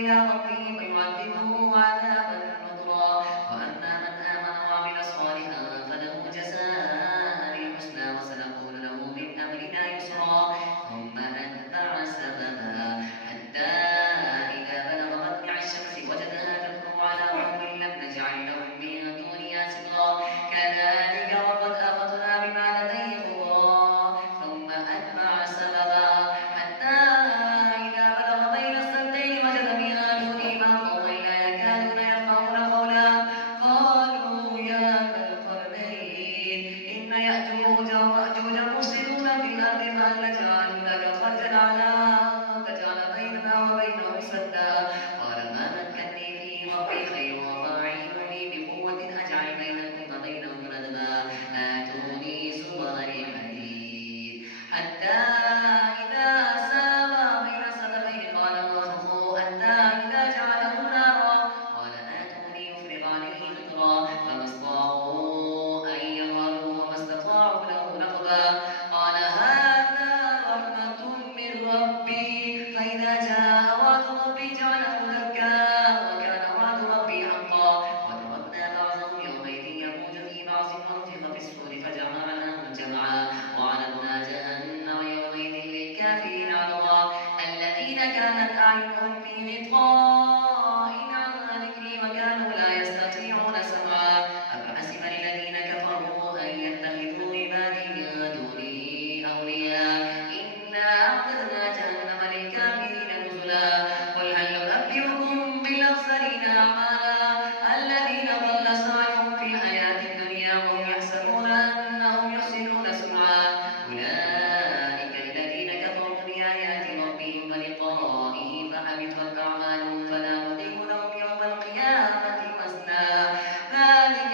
إلى ربه فيعذبه عذابا نكرا وأما من آمن وعمل صالحا فله جزاء الحسنى وسنقول له من أمرنا يسرا ثم أتبع سببا حتى إذا بلغ مطلع الشمس وجدها تطلع على قوم لم نجعل لهم من دونها سترا كذلك وقد أخذنا بما لديه خبرا ثم أتبع سببا حتى إذا بلغ بين السدين وجد فيها حميما قوما لا يكادون يفقهون قولا قالوا يا ذا القرنين إن يأجوج ومأجوج مفسدون في الأرض فهل نجعل لك خرجا على أن تجعل بيننا وبينهم سدا قال ما مكني فيه ربي خير وفاعلوني بقوة أجعل بينكم وبينهم ردما آتوني زبر الحديد حتى إذا ساوى بين الصدفين قال انفخوا حتى إذا جعله نارا قال آتوني أفرغ عليه قطرا فما استطاعوا أن يظهروه وما استطاعوا له نقبا قال هذا رحمة من ربي فإذا جاء وعد ربي جعله دكا وكان وعد ربي حقا وتركنا بعضهم يومئذ يموج في بعض ونفخ في الصور فجمعناهم جمعا وعرضنا جهنم يومئذ للكافرين عرضا الذين كانت أعينهم في غطاء عن ذكري وكانوا لا يستطيعون سمعا أفحسب الذين كفروا أن يتخذوا عبادي من دوني أولياء إنا أعتدنا جهنم للكافرين نزلا قل هل ننبئكم بالأخسرين أعمالا الذين ضل سعيهم في الحياة الدنيا وهم يحسبون أنهم يحسنون صنعا أولئك الذين كفروا بآيات ربهم ولقائه فحبطت أعمالهم فلا نقيم لهم يوم القيامة وزنا ذلك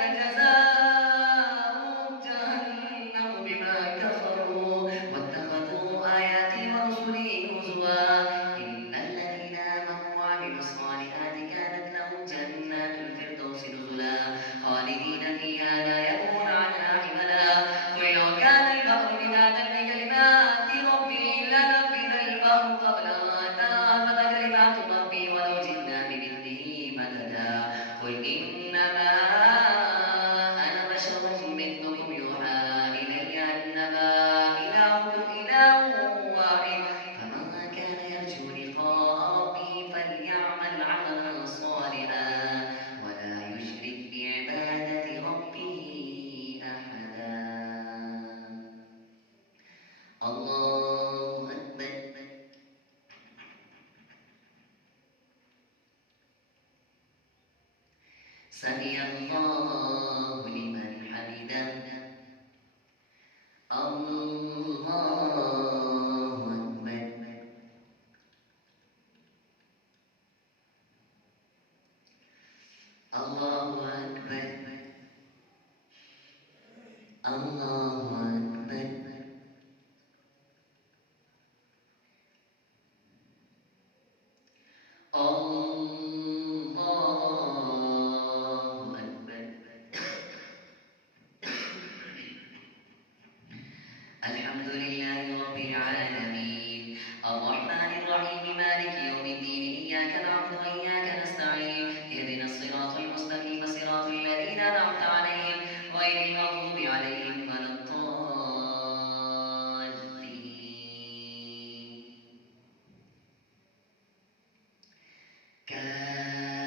جزاؤهم جهنم بما كفروا واتخذوا آياتي ورسلي هزوا إن الذين آمنوا وعملوا الصالحات كانت لهم جنات الفردوس نزلا خالدين فيها لا يبغون عنها حولا قل لو كان البحر مدادا لكلمات ربي لنفذ البحر قبل أن تنفذ كلمات ربي ولو جئنا بمثله مددا قل إنما أنا بشر مثلكم يوحى إلي أنما إلهكم إله واحد فمن كان يرجو لقاء ربه فليعمل عملا صالحا ولا يشرك بعبادة ربه أحدا الله أكبر سمع الله لمن حمده الله أكبر الله أكبر الله أكبر الله أكبر الحمد لله رب العالمين الرحمن الرحيم مالك يوم الدين إياك نعبد وإياك نستعين اهدنا الصراط المستقيم صراط الذين أنعمت عليهم غير المغضوب عليهم ولا الضالين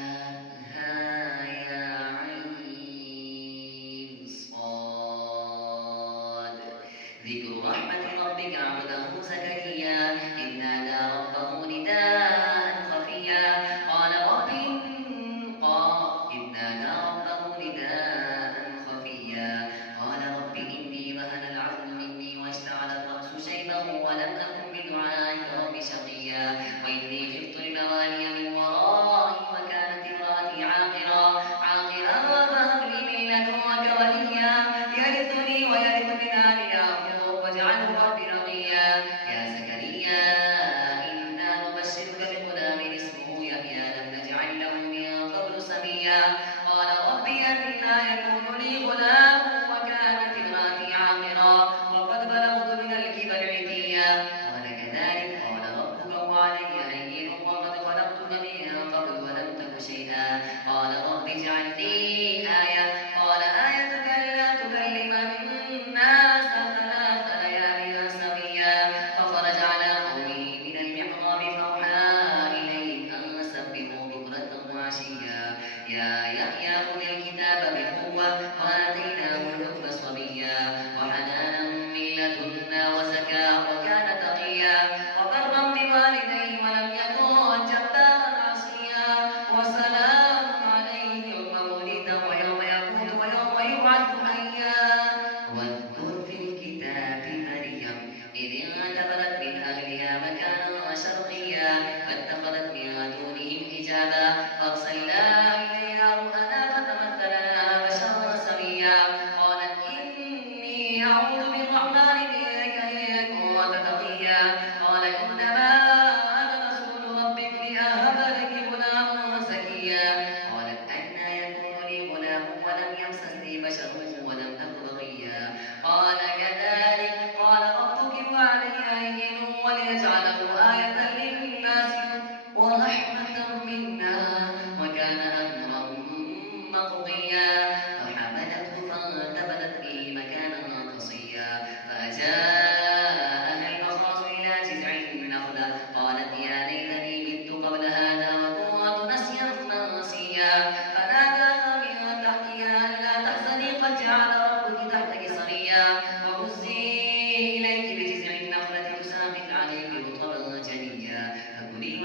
كافها يا عين صاد ذكر رحمة ربك عبده زكريا إذ نادى ربه نداء خفيا قال رب إذ نادى ربه نداء خفيا قال رب إني وهن العظم مني واشتعل الرأس شيبا ولم أكن بدعائك رب شقيا وإني خفت الموالي من ورائي وكانت امرأتي عاقرا فهب لي من لدنك وليا يرثني ويرث من آل يعقوب واجعله رب رضيا يا زكريا إنا نبشرك بغلام اسمه يحيى لم نجعل له من قبل سميا قال رب أنى يكون لي غلام وكانت امرأتي عاقرا وقد بلغت من الكبر عتيا قال كذلك قال ربك وعلي هين وقد خلقتك من فاتخذت من دونهم حجابا فأرسلنا إليها روحنا فتمثل لها بشرا سويا قالت إني أعوذ بالرحمن منك إن كنت تقيا قال إنما أنا رسول ربك لأهب لك غلاما زكيا قالت أنى يكون لي غلام ولم يمسسني بشر ولم أك بغيا قال كذلك قال ربك وعلي هين وليجعله آية للناس ورحمة منا وكان أمرا مقضيا فحملته فانتبذت به مكانا قصيا فجاءها المخرج إلى جذع النخلة قالت يا ليتني مت قبل هذا وكنت نسيا منسيا فناداها من تحتها ألا تحزني قد جعل ربك تحتك سريا وهزي إليك بجذع النخلة تساقط عليك رطبا جنيا فكلي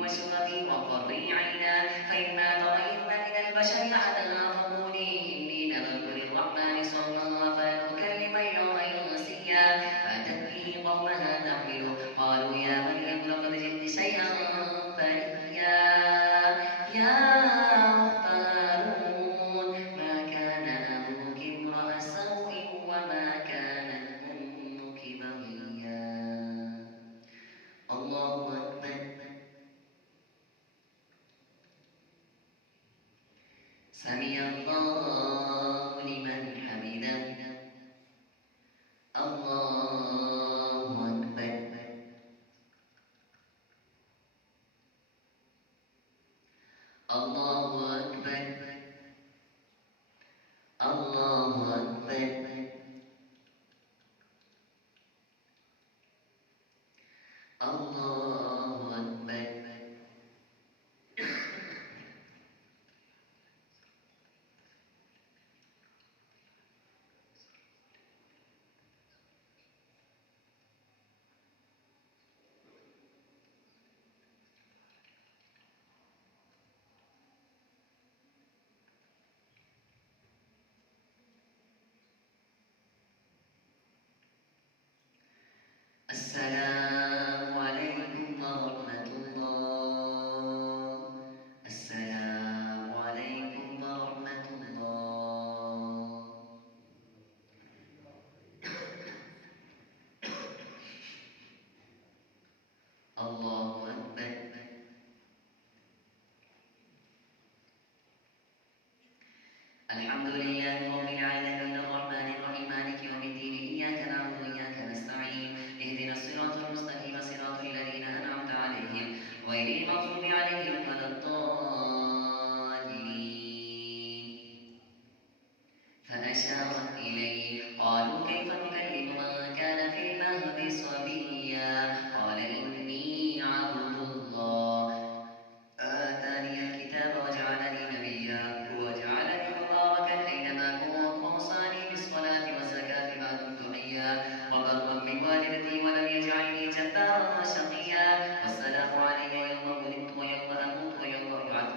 واشربي وقري عينا فإما ترين من البشر أحدا فقولي إني نذرت للرحمن صوما فلن أكلم اليوم إنسيا فأتت به قومها تحمله قالوا يا مريم لقد جئت شيئا فريا يا أخت هارون ما كان أبوك امرأ سوء وما كانت أمك بغيا الله أكبر سمع الله لمن حمده الله أكبر الله أكبر الله أكبر الله أكبر السلام عليكم ورحمة الله السلام عليكم ورحمة الله الله أكبر الحمد لله رب العالمين الرحمن الرحيم مالك يوم الدين إياك نعبد وإياك نستعين اهدنا الصراط المستقيم صراط الذين أنعمت عليهم غير المغضوب عليهم ولا الضالين فأشارت إليه قالوا كيف نكلم من كان في المهد صبيا قال إني عبد الله آتاني الكتاب وجعلني نبيا وجعلني مباركا أينما كنت وأوصاني بالصلاة والزكاة ما دمت حيا وبرا بوالدتي ولم يجعلني جبارا شقيا والسلام علي يوم ولدت ويوم أموت ويوم أبعث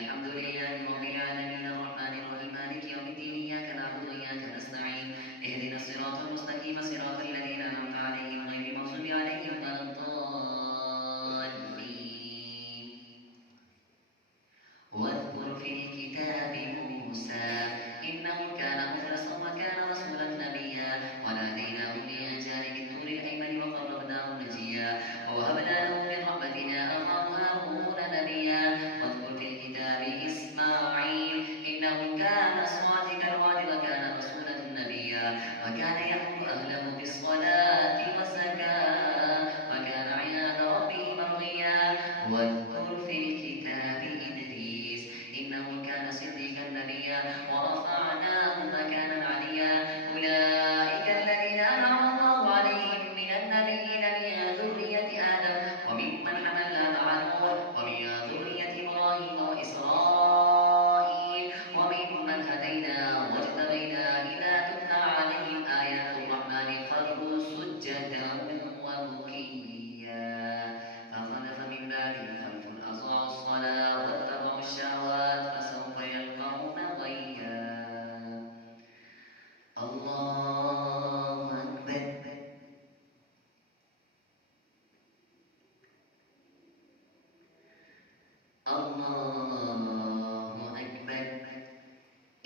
الحمد لله رب العالمين الرحمن الرحيم مالك يوم الدين إياك نعبد وإياك نستعين اهدنا الصراط المستقيم صراط الذين أنعمت عليهم غير المغضوب عليهم ولا الضالين واذكر في الكتاب موسى إنه كان مخلصا وكان رسولا نبيا وناديناه من جانب الطور الأيمن وقربناه نجيا ووهبنا له من رحمتنا أخاه هارون نبيا واذكر في الكتاب إسماعيل إنه كان صادق الوعد وكان رسولا نبيا وكان يأمر أهله بالصلاة والزكاة وكان عند ربه مرضيا واذكر في الكتاب إدريس إنه كان صديقا نبيا ورفعناه مكانا عليا أولئك الذين أنعم الله عليهم من النبيين من ذرية آدم وممن حملنا مع نوح ومن ذرية إبراهيم وإسرائيل وممن هدينا واجتبينا إذا تتلى عليهم آيات الرحمن خروا سجدا وبكيا فخلف من بعدهم خلف أضاعوا الصلاة واتبعوا الشهوات فسوف يلقون غيا الله أكبر الله أكبر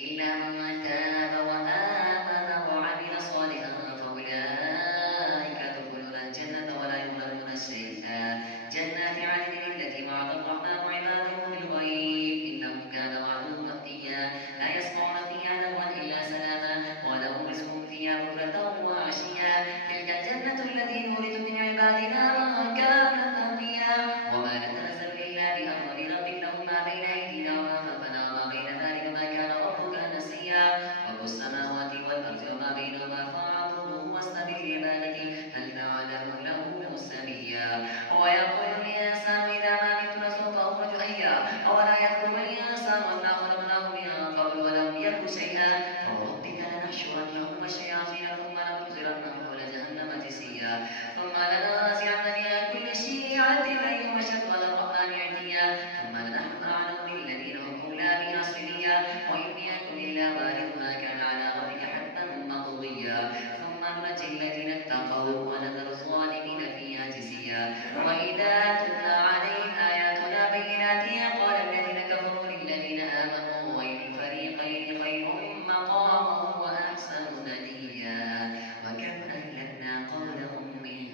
إلا من تاب وآمن وعمل صالحا فأولئك يدخلون الجنة ولا يظلمون شيئا جنات عدن التي وعد الرحمن عباده بالغيب إنه كان وعده مأتيا لا يسمعون فيها لغوا إلا سلاما ولهم رزقهم فيها بكرة وعشيا تلك الجنة التي نورث من عبادنا من كان تقيا وما نتنزل إلا بأمر ربك له ما بين أيدينا وما خلفنا وما بين ذلك ما كان ربك نسيا رب السماوات والأرض وما بينهما فاعبده واستبق لعبادته هل تعلم له سميا ويقول الإنسان إذا ما مت لسوف أخرج حيا أولا يذكر الإنسان أنا خلقناه من قبل ولم يك شيئا فوربك لنحشرنهم والشياطين ثم لنحضرنهم حول جهنم جثيا ثم لننازعن من كل شيعة أيهم أشد على الرحمن عتيا ثم لنحن أعلم بالذين هم أولى بها صليا وإن منكم إلا واردها كان على ربك حتما مقضيا ثم ننجي الذين اتقوا ونذر الظالمين فيها جثيا وإذا تتلى عليهم آياتنا بينات قال الذين كفروا للذين آمنوا ويل الفريقين خير مقاما وأحسن نديا وكم أهلكنا قبلهم من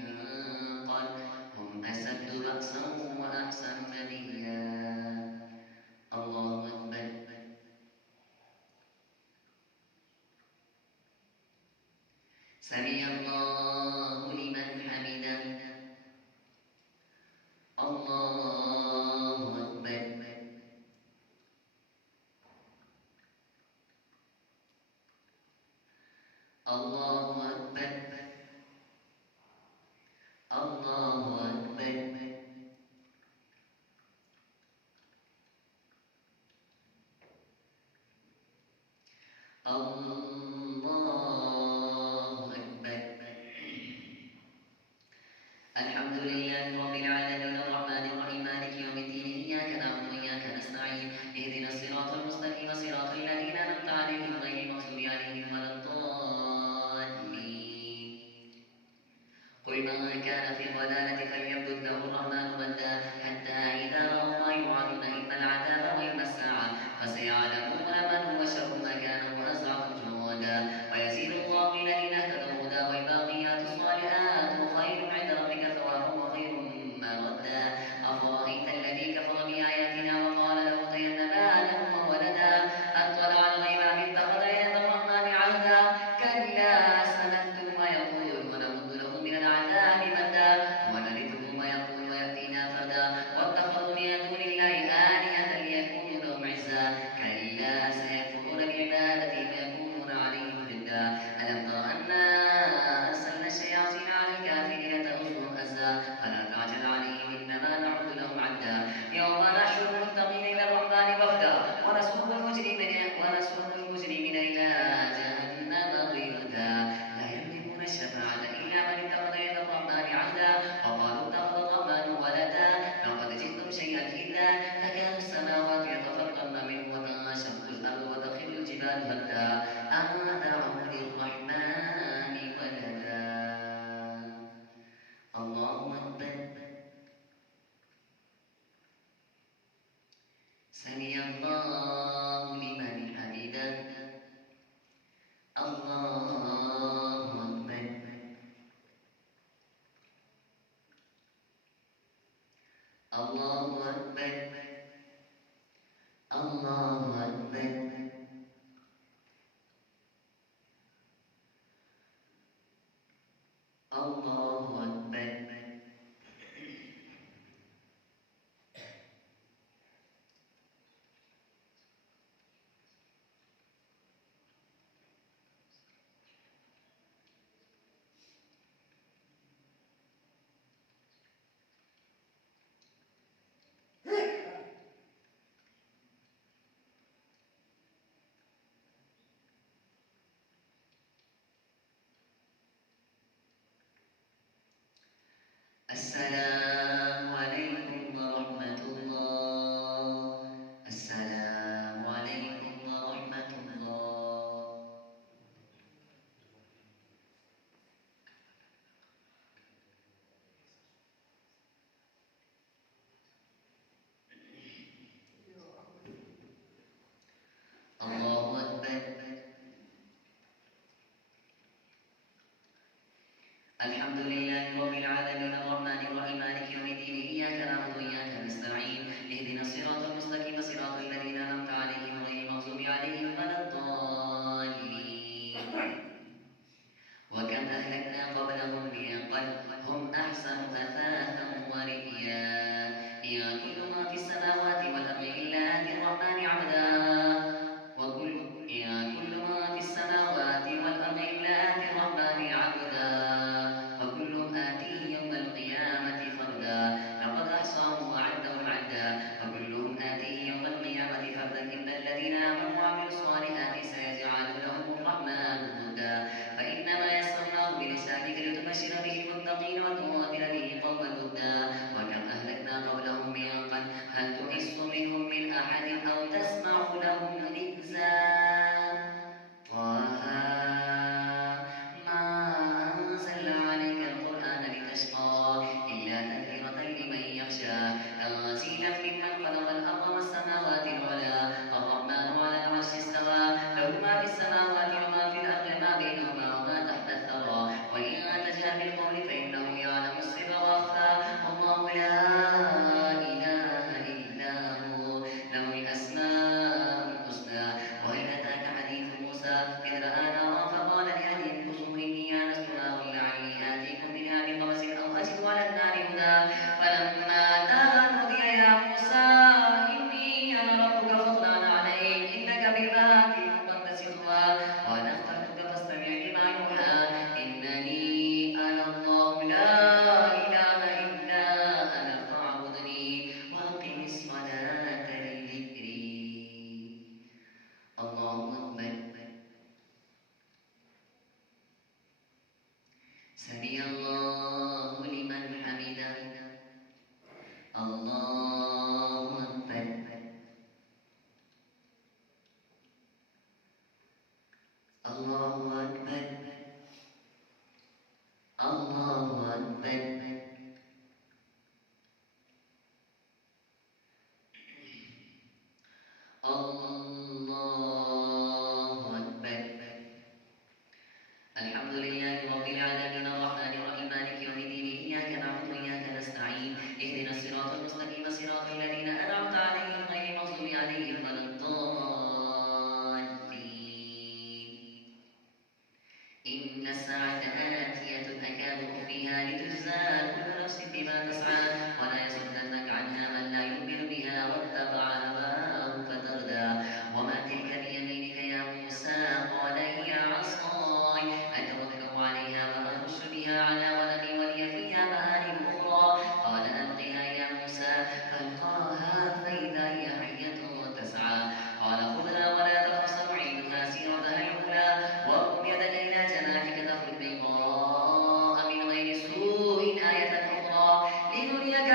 قرن هم أشد بأسا وأحسن نديا الله أكبر سمع الله لمن حمده الله أكبر الله أكبر الله أكبر الله أكبر الحمد لله رب العالمين الرحمن الرحيم مالك يوم الدين إياك نعبد وإياك نستعين اهدنا الصراط المستقيم صراط الذين أنعمت عليهم غير المغضوب عليهم ولا الضالين قل من كان في الضلالة فليمدد له الرحمن مدا حتى إذا رأوا ما يوعدون إما العذاب وإما الساعة فسيعلمون من هو شر مكانا وأضعف جنودا ويزيد الله الذين اهتدوا هدى والباقيات الصالحات خير عند ربك ثوابا وخير مردا أفرأيت الذي كفر بآياتنا وقال لأوتين مالا وولدا أطلع الغيب أم اتخذ عند الرحمن عهدا كلا سنكتب ما يقول ونمد له من العذاب مدا هدى أن دعوا للرحمن ولدا. الله أكبر. سمع الله لمن حمده. الله أكبر. الله أكبر. الله أكبر. الله أكبر. السلام عليكم ورحمة الله. السلام عليكم ورحمة الله. الله أكبر. الحمد لله رب العالمين الرحمن الرحيم مالك يوم الدين إياك نعبد وإياك نستعين اهدنا الصراط المستقيم صراط الذين أنعمت عليهم غير المغضوب عليهم ولا الضالين. وكم أهلكنا قبلهم من قرن هم أحسن أثاثا ورئيا يأكل ما في السماوات والأرض إلا آتي الرحمن عبدا يأكل ما في السماوات والأرض إلا آتي الرحمن عبدا وكلهم آتيه يوم القيامة فردا لقد أحصاهم وعدهم عدا وكلهم آتيه يوم القيامة فردا إن الذين آمنوا وعملوا الصالحات سيجعل لهم الرحمن ودا فإنما يسرناه بلسانك لتبشر به المتقين وتنذر به قوما لدا وكم أهلكنا قبلهم من قرن هل تحس منهم من أحد أو تسمع لهم ركزا. طه ما أنزلنا عليك القرآن لتشقى إلا تذكرة لمن يخشى تنزيلا ممن خلق الأرض والسماوات العلى الرحمن على العرش استوى له ما في السماوات وما في الأرض ما بينهما وما تحت الثرى وإن تجهر بالقول فإنه يعلم السر وأخفى الله لا إله إلا هو له الأسماء الحسنى. وإن أتاك حديث موسى إذ رأى نارا فقال لأهلهم كثوا إني آنست نارا لعلي آتيكم منها بقبس أو أجد على النار هدى فلما أتاها نودي يا موسى إني أنا ربك فاطلع عليك إنك بالواد المقدس طوى قال اخترتك فاستمع لما يوحى إنني أنا الله لا إله إلا أنا فاعبدني وأقم الصلاة لذكري. الله أكبر. سمع الله لمن حمده. الله أكبر. الله أكبر. الله أكبر. الله أكبر. الحمد لله رب العالمين الرحمن الرحيم مالك يوم الدين إياك نعبد وإياك نستعين اهدنا الصراط المستقيم صراط الذين أنعمت عليهم غير المغضوب عليهم ولا الضالين. إن الساعة آتية أكاد أخفيها لتجزى كل نفس بما تسعى ولا يصدنك عنها من لا يؤمن بها واتبع هواه فتردى. وما تلك بيمينك يا موسى قال هي عصاي أتوكل عليها وأهش بها على ولدي ولي فيها مآرب أخرى قال ألقها يا موسى فألقاها فإذا هي حية تسعى قال خذها ولا تخف سنعيدها سيرتها الأولى واضم يدك إلى جناحك تخرج بيضاء من غير سوء آية أخرى لنريك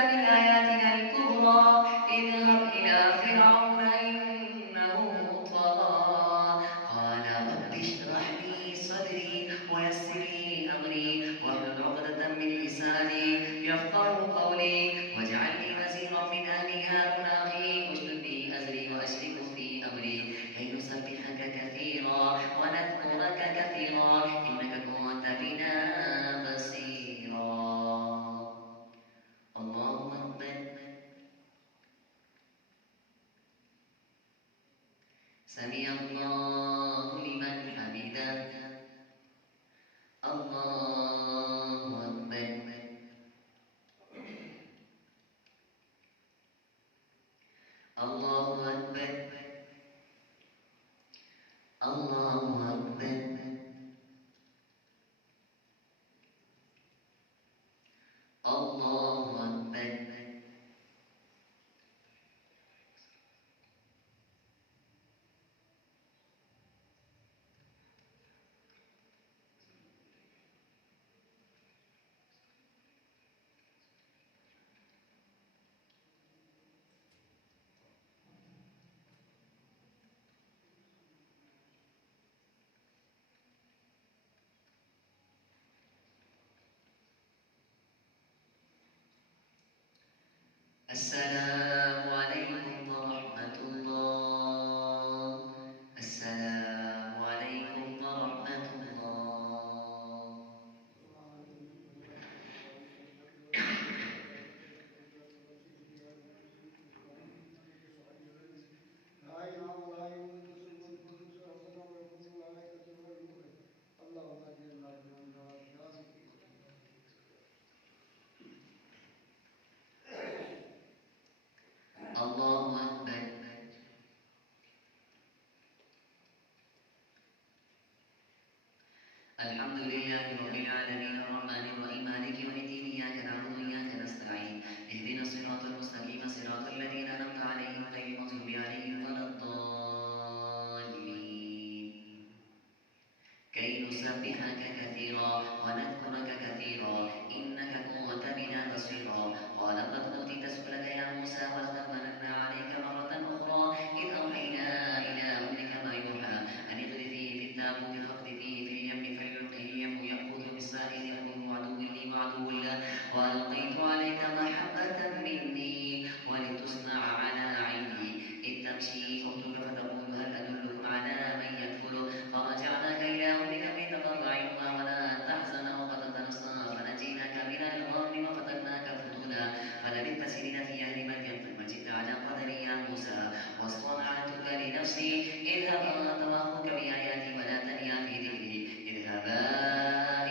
الله أكبر. الله أكبر. السلام عليكم ورحمة الله. السلام عليكم ورحمة الله. لا ينام ولا يموت سبحانه وتعالى ويكون الملائكة والروح اللهم اجعلنا من الراشدين. الله أكبر. الحمد لله رب العالمين الرحمن الرحيم مالك يوم الدين إياك نعبد وإياك نستعين اهدنا الصراط المستقيم صراط الذين أنعمت عليهم غير المغضوب عليهم ولا الضالين. كي نسبحك كثيرا ونذكرك كثيرا إنك كنت بنا بصيرا. قال قد أوتيت سؤلك يا موسى ولقد مننا عليك مرة أخرى إذ أوحينا إلى أمك ما يوحى أن اقذفيه في التابوت فاقذفيه في اليم فليلقه اليم يأخذه بالساحل يأخذه عدو لي وعدو له وألقيت عليك محبة مني ولتصنع على عيني إذ تمشي أختك فتقول هل أدلكم على من يكفله فرجعناك إلى أمك كي تقر عينها ولا تحزن وقد تنصى فنجيناك من الغم وفتناك فتونا فلبثت سنين في أهل مدين ثم جئت على قدري يا موسى واصطنعتك لنفسي اذهب أنت وأخوك بآياتي ولا تنيا في ذكري اذهبا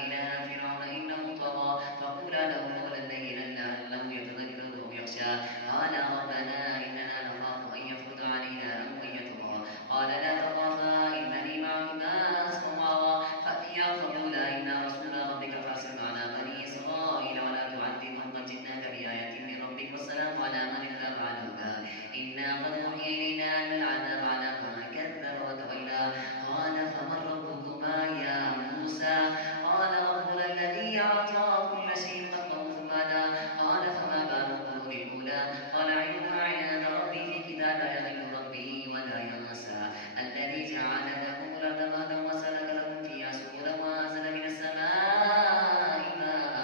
إلى فرعون إنه طغى فقولا له قولا لينا لعله يتذكر أو يخشى قال ربنا إننا نخاف أن يفرط علينا أو أن يطغى قال لا تخافا إنني معكما أسمع وأرى فأتيا فقولا إنا رسول ربك فارسل معنا بني إسرائيل ولا تعذبهم قد جئناك بآية من ربك والسلام على من اتبع الهدى إنا قد أوحي إلينا أن العذاب على من كذب وتولى قال فمن ربكما يا موسى قال ربنا الذي أعطى كل شيء خلقه ثم هدى قال فما بال القرون الأولى قال علمها عند ربي في كتاب لا يضل ربي ولا ينسى الذي جعل لكم الأرض مهدا وسلك لكم فيها سبلا وأنزل من السماء ماء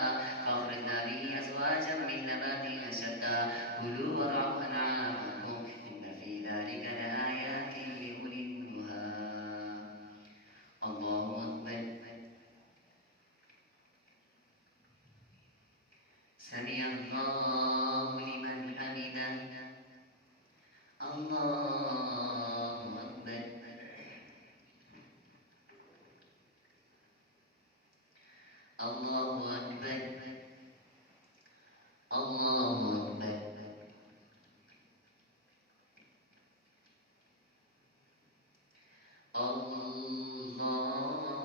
فأخرجنا به أزواجا من نبات شتى كلوا وارعوا أنعامكم إن في ذلك لآيات لأولي النهى. الله أكبر. سمع الله لمن حمده. الله أكبر. الله أكبر. الله أكبر.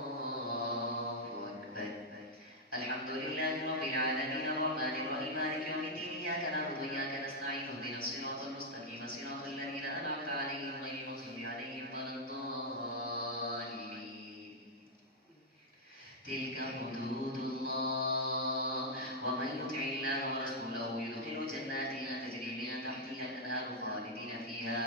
الله أكبر. الحمد لله رب العالمين الرحمن الرحيم مالك يوم الدين إياك نعبد وإياك نستعين اهدنا الصراط المستقيم صراط الذين أنعمت عليهم غير المغضوب عليهم ولا الضالين. تلك حدود الله ومن يطع الله ورسوله يدخل جنات تجري من تحتها الأنهار خالدين فيها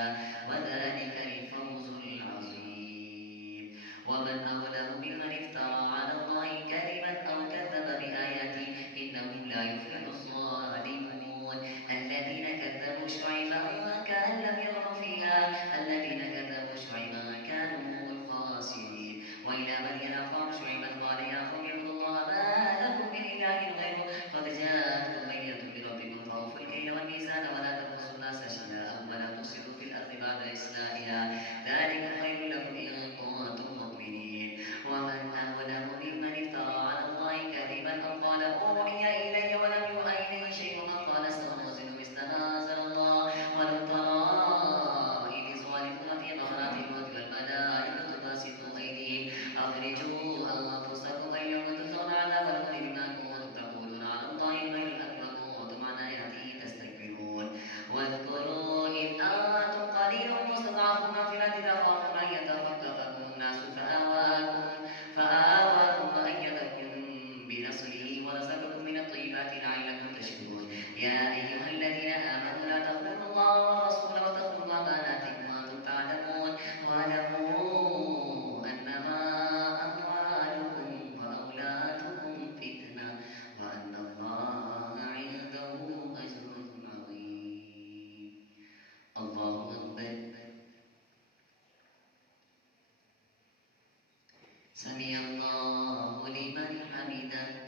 وذلك الفوز العظيم. ومن أظلم ممن افترى على الله كذبا أو كذب بآياته إنه لا يفلح الظالمون. الذين كذبوا شعيبا كأن لم يغنوا فيها الذين كذبوا شعيبا كانوا هم الخاسرين. وإلى مدين أخاهم شعيبا قال يا قوم اعبدوا الله ما لكم من إله غيره قد جاءتكم بينة من ربكم فأوفوا الكيل والميزان ولا تبخسوا الناس أشياءهم ولا تفسدوا في الأرض بعد إصلاحها ذلك خير لكم إن كنتم مؤمنين. سمع الله لمن حمده